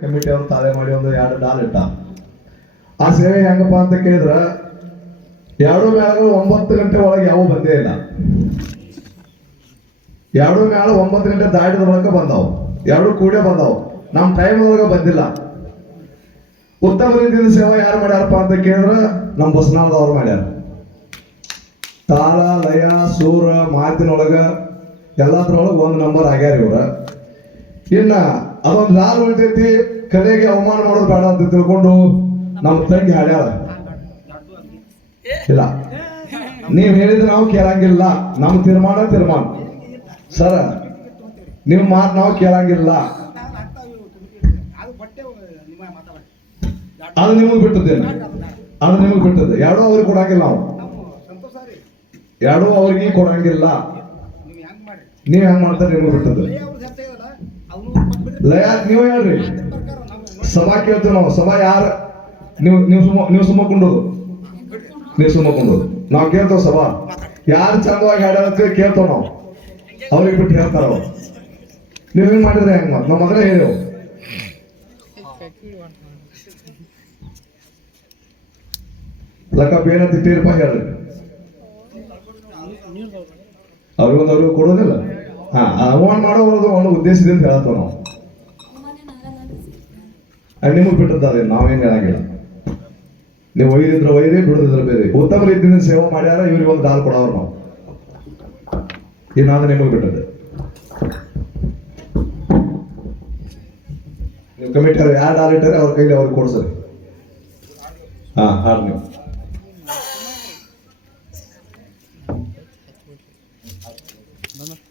Committee ಅವ್ರು ತಾಳೆ ಮಾಡಿ ಒಂದು ಎರಡು ಡಾಲ್ ಇಟ್ಟ. ಆ ಸೇವೆ ಹೆಂಗಪ್ಪ ಅಂತ ಕೇಳಿದ್ರ, ಎರಡು ಮೇಳ ಒಂಬತ್ತು ಗಂಟೆ ಒಳಗೆ ಯಾವ ಬಂದೇ ಇಲ್ಲ. ಎರಡು ಮೇಳ ಒಂಬತ್ತು ಗಂಟೆ ದಾಟಿದ ಒಳಗೆ ಬಂದಾವು. ಎರಡು ಕೂಡೇ ಬಂದಾವು. ನಮ್ಮ ಟೈಮ್ ಒಳಗೆ ಬಂದಿಲ್ಲ. ಉತ್ತಮ ರೀತಿಯ ಸೇವೆ ಯಾರು ಮಾಡ್ಯಾರಪ್ಪ ಅಂತ ಕೇಳಿದ್ರ ನಮ್ಮ ಬಸ್ನಾಳದವ್ರು ಮಾಡ್ಯಾರ. ತಾಳ, ಲಯ, ಸೂರ, ಮಾತಿನೊಳಗ ಎಲ್ಲದ್ರೊಳಗೆ ಒಂದು ನಂಬರ್ ಆಗ್ಯಾರ ಇವ್ರ. ಇನ್ನ ಅದೊಂದು ಲಾಲ್ ಉಳಿತೈತಿ ಕಲೆಗೆ ಅವಮಾನ ಮಾಡೋದು ಬೇಡ ಅಂತ ತಿಳ್ಕೊಂಡು ನಮ್ಮ ತಂಗಿ ಹಾಡ್ಯಾಳ. ಇಲ್ಲ. ನೀವ್ ಹೇಳಿದ್ರೆ ನಾವು ಕೇಳಂಗಿಲ್ಲ. ನಮ್ಮ ತೀರ್ಮಾನ ತೀರ್ಮಾನ. ಸರ, ನಿಮ್ ಮಾತು ನಾವು ಕೇಳಂಗಿಲ್ಲ. ಅದು ನಿಮಗೆ ಬಿಟ್ಟದ್ದೇನೆ? ಅದು ನಿಮಗೆ ಬಿಟ್ಟದ್ದು. ಎರಡೂ ಅವ್ರಿಗೆ ಕೊಡಂಗಿಲ್ಲ ನಾವು. ಎರಡೂ ಅವ್ರಿಗೆ ಕೊಡಂಗಿಲ್ಲ. ನೀವು ಹೆಂಗ್ ಮಾಡ್ತಾರೆ ನಿಮಗೆ ಬಿಟ್ಟದ್ದು? ಲಯ ನೀವು ಹೇಳ್ರಿ. ಸಭಾ ಕೇಳ್ತೀವಿ ನಾವು. ಸಭಾ ಯಾರ? ನೀವು ನೀವು ಸುಮ್ಮ ನೀವು ಸುಮ್ಮಕೊಂಡೋದು ನೀವು ಸುಮ್ಮಕೊಂಡೋದು ನಾವು ಕೇಳ್ತೇವೆ ಸಭಾ. ಯಾರು ಚಂದವಾಗಿ ಹಾಡೋದಕ್ಕೆ ಕೇಳ್ತೇವೆ ನಾವು. ಅವ್ರಿಗೆ ಬಿಟ್ಟು ಹೇಳ್ತಾರ ಅವ್ರು. ನೀವು ಹೆಂಗ್ ಮಾಡಿದ್ರೆ ಹೆಂಗ್ ನಮ್ಮ ಮೊದಲೇ ಹೇಳೇವು ಲಕ್ಕಪ್ಪ ಏನಂತ ತೀರ್ಪ ಹೇಳ್ರಿ. ಅವ್ರಿಗೊಂದು ಅವ್ರಿಗೂ ಕೊಡೋದಿಲ್ಲ. ಹಾ ಅವಮಾನ ಮಾಡೋದು ಅವನ ಉದ್ದೇಶದಿಂದ ಹೇಳತ್ತವ ನಾವು. ನಿಮಗೆ ಬಿಟ್ಟದ್ದು ಅದೇ ನಾವೇನು ಹೇಳಂಗಿಲ್ಲ. ನೀವು ಒಯ್ದಿದ್ರೆ ಒಯ್ದೇ ಬಿಡದಿದ್ರೆ ಬೇರೆ. ಉತ್ತಮ ರೀತಿಯಿಂದ ಸೇವೆ ಮಾಡ್ಯಾರ ಇವ್ರಿಗೆ ಒಂದು ದಾಲ್ ಕೊಡೋರು ನಾವು. ಇನ್ನಾದ್ರೆ ನಿಮಗೆ ಬಿಟ್ಟದ್ದು. ನೀವು ಕಮಿಟಿ ಅವ್ರು ಯಾರು ಡಾಲ್ ಇಟ್ಟಾರೆ ಅವ್ರ ಕೈಲಿ ಅವ್ರಿಗೆ ಕೊಡ್ಸರಿ ಹಾ ಹಾಡು ನೀವು. ನಮಸ್ತೆ.